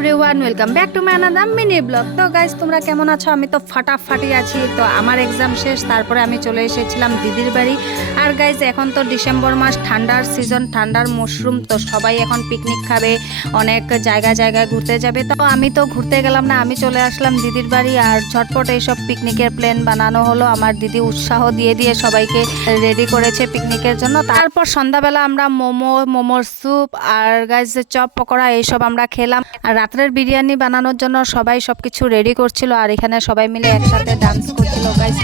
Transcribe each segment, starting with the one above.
Everyone welcome back to my another mini blog. তো guys তোমরা কেমন আছো? আমি তো ফাটাফাটি আছি। তো আমার এক্সাম শেষ, তারপরে আমি চলে এসেছিলাম দিদির বাড়ি। আর গাইজ এখন তো ডিসেম্বর মাস, ঠান্ডার সিজন, ঠান্ডার মশরুম, তো সবাই এখন পিকনিক খাবে, অনেক জায়গায় ঘুরতে যাবে। তো আমি তো ঘুরতে গেলাম না, আমি চলে আসলাম দিদির বাড়ি। আর ঝটপট এইসব পিকনিকের প্ল্যান বানানো হলো। আমার দিদি উৎসাহ দিয়ে সবাইকে রেডি করেছে পিকনিকের জন্য। তারপর সন্ধ্যাবেলা আমরা মোমোর স্যুপ আর গাইজ চপ পকোড়া এইসব আমরা খেলাম। আর রাত্রের বিরিয়ানি বানানোর জন্য সবাই সবকিছু রেডি করছিল, আর এখানে সবাই মিলে একসাথে ডান্স করছিল গাইজ।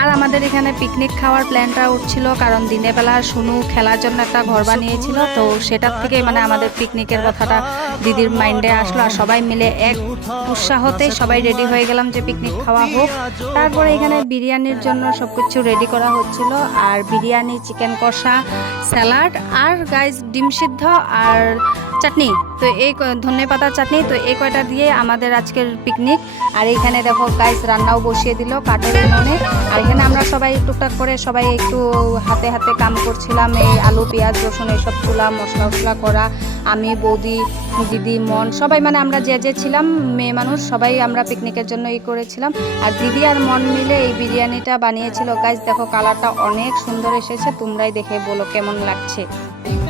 আর আমাদের এখানে পিকনিক খাওয়ার প্ল্যানটা উঠছিল, কারণ দিনের বেলা শুনু খেলার জন্য একটা ঘর বানিয়েছিল। তো সেটার থেকে আমাদের পিকনিকের কথাটা দিদির মাইন্ডে আসলো, আর সবাই মিলে এক উৎসাহতে সবাই রেডি হয়ে গেলাম যে পিকনিক খাওয়া হোক। তারপরে এখানে বিরিয়ানির জন্য সবকিছু রেডি করা হচ্ছিল, আর বিরিয়ানি, চিকেন কষা, স্যালাড আর গাইজ ডিম সিদ্ধ আর চাটনি। তো এই ধনেপাতা চাটনি, তো এই কয়টা দিয়ে আমাদের আজকের পিকনিক। আর এইখানে দেখো গাইজ রান্নাও বসিয়ে দিল কাঠের উনুনে। আর এখানে আমরা সবাই টুকটাক করে সবাই একটু হাতে হাতে কাম করছিলাম, এই আলু পেঁয়াজ রসুন এইসব তুলা, মশলা করা। আমি, বৌদি, দিদি, মন সবাই আমরা যে ছিলাম মেয়ে মানুষ সবাই আমরা পিকনিকের জন্য করেছিলাম। আর দিদি আর মন মিলে এই বিরিয়ানিটা বানিয়েছিল গাইজ। দেখো কালারটা অনেক সুন্দর এসেছে, তোমরাই দেখে বলো কেমন লাগছে।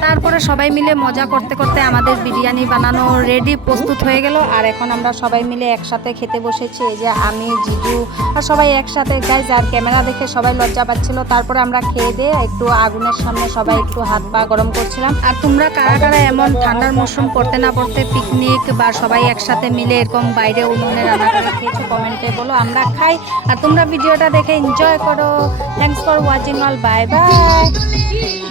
তারপরে সবাই মিলে মজা করতে করতে আমাদের বিরিয়ানি বানানো রেডি, প্রস্তুত হয়ে গেল। আর এখন আমরা সবাই মিলে একসাথে খেতে বসেছি, এই যে আমি, জিজু আর সবাই একসাথে গাইজ। আর ক্যামেরা দেখে সবাই লজ্জা পাচ্ছিল। তারপরে আমরা খেয়ে দিয়ে একটু আগুনের সামনে সবাই একটু হাত পা গরম করছিলাম। আর তোমরা কারা কারা এমন ঠান্ডার মৌসুম পড়তে না পড়তে পিকনিক বা সবাই একসাথে মিলে এরকম বাইরে উনুনে রান্না করে খেয়েছো কমেন্টে বলো, আমরা খাই। আর তোমরা ভিডিওটা দেখে এনজয় করো। Thanks for watching all, bye bye.